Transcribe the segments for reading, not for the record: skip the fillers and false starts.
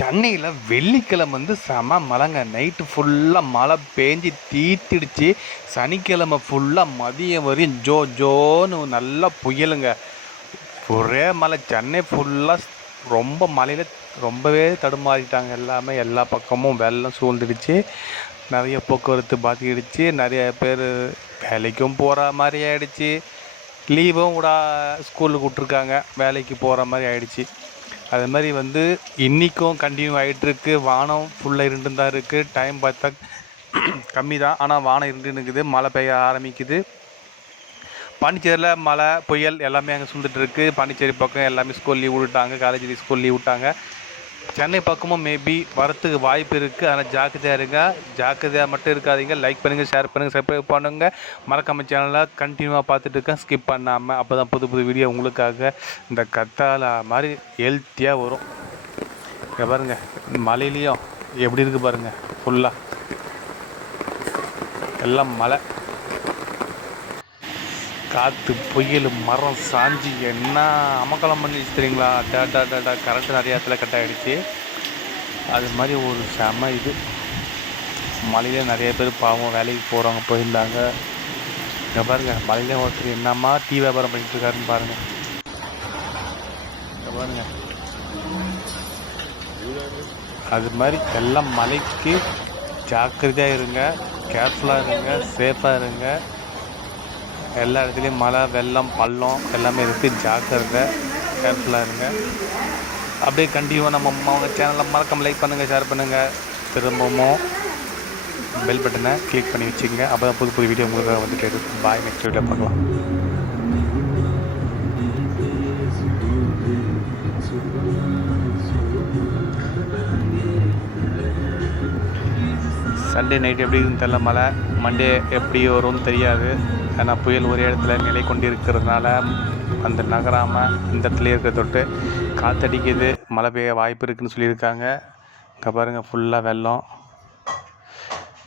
சென்னையில் வெள்ளிக்கிழமை வந்து செம மழைங்க. நைட்டு ஃபுல்லாக மழை பேஞ்சு தீர்த்திடுச்சு. சனிக்கிழமை ஃபுல்லாக மதியம் வரையும் ஜோன்னு நல்லா புயலுங்க. ஒரே மழை. சென்னை ஃபுல்லாக ரொம்ப மழையில் ரொம்பவே தடுமாறிட்டாங்க. எல்லா பக்கமும் வெள்ளம் சூழ்ந்துடுச்சு. நிறைய போக்குவரத்து பாதிக்கிடுச்சு. நிறைய பேர் வேலைக்கும் போகிற மாதிரி ஆகிடுச்சு. லீவும் ஸ்கூலுக்கு விட்ருக்காங்க, வேலைக்கு போகிற மாதிரி ஆகிடுச்சு. அது மாதிரி வந்து இன்றைக்கும் கண்டினியூ ஆகிட்டுருக்கு. வானம் ஃபுல்லாக இருண்டு தான் இருக்குது. டைம் பார்த்தா கம்மி தான், ஆனால் வானம் இருண்டுன்னு இருக்குது. மழை பெய்ய ஆரம்பிக்குது. பாண்டிச்சேரியில் மழை புயல் எல்லாமே அங்கே சூழ்ந்துட்டுருக்கு. பாண்டிச்சேரி பக்கம் எல்லாமே ஸ்கூல் லீவ் விட்டாங்க, காலேஜ் ஸ்கூல் லீவ் விட்டாங்க. சென்னை பக்கமும் மேபி வரத்துக்கு வாய்ப்பு இருக்குது. ஆனால் ஜாக்கிரதையாக இருங்க. ஜாக்கிரதையாக மட்டும் இருக்காதீங்க. லைக் பண்ணுங்கள், ஷேர் பண்ணுங்கள், சப்ஸ்கிரைப் பண்ணுங்கள். மறக்காம சேனலை கண்டினியூவாக பார்த்துட்டு இருக்கேன், ஸ்கிப் பண்ணாமல். அப்போ தான் புது வீடியோ உங்களுக்காக இந்த கத்தாழை மாதிரி ஹெல்த்தியாக வரும். இங்கே பாருங்கள், மழையிலையும் எப்படி இருக்குது பாருங்கள். ஃபுல்லாக எல்லாம் மழை, காற்று, புயல், மரம் சாஞ்சி என்ன அமக்கலம் பண்ணிடுச்சு தெரியுங்களா. கரண்ட்டு நிறைய இடத்துல கட் ஆகிடுச்சு. அது மாதிரி ஒரு செம இது. மழையிலே நிறைய பேர் பாவம் வேலைக்கு போகிறவங்க போயிருந்தாங்க. இங்கே பாருங்கள், மழையிலே ஒருத்தர் என்னம்மா டீ வியாபாரம் பண்ணிட்டு இருக்காருன்னு பாருங்கள். இங்கே பாருங்கள், அது மாதிரி எல்லாம் மழைக்கு ஜாக்கிரதையாக இருங்க, கேர்ஃபுல்லாக இருங்க, சேஃபாக இருங்க. எல்லா இடத்துலையும் மழை, வெள்ளம், பள்ளம் எல்லாமே இருக்குது. ஜாக்கிரதை, கேர்ஃபுல்லாக இருங்க. அப்படியே கண்டினியூவாக நம்ம அவங்க சேனலில் மறக்காம லைக் பண்ணுங்கள், ஷேர் பண்ணுங்கள். திரும்பவும் பெல் பட்டனை கிளிக் பண்ணி வச்சுக்கோங்க. அப்போ தான் புது வீடியோ உங்களுக்கு வந்துட்டு இருக்கும். பாய், நெக்ஸ்ட் வீடியோ பார்க்கலாம். சண்டே நைட் எப்படி இருக்குன்னு தெரியல. மழை மண்டே எப்படி வரும்னு தெரியாது. ஏன்னா புயல் ஒரே இடத்துல நிலை கொண்டிருக்கிறதுனால அந்த நகராமல் இந்த இடத்துல இருக்கிற தொட்டு காற்றடிக்குது. மழை பெய்ய வாய்ப்பு இருக்குதுன்னு சொல்லியிருக்காங்க. இங்கே பாருங்கள், ஃபுல்லாக வெள்ளம்.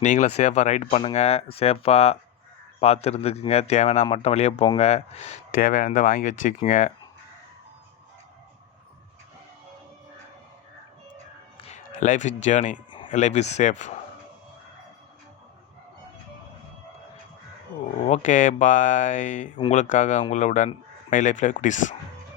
நீங்களும் சேஃபாக ரைட் பண்ணுங்கள், சேஃபாக பார்த்து இருந்துக்குங்க. தேவைன்னா மட்டும் வெளியே போங்க, தேவையானதை வாங்கி வச்சுக்கோங்க. Life is journey, life is safe. Okay, bye. உங்களுக்காக உங்களுடன் மை லைஃப் குட்டீஸ்.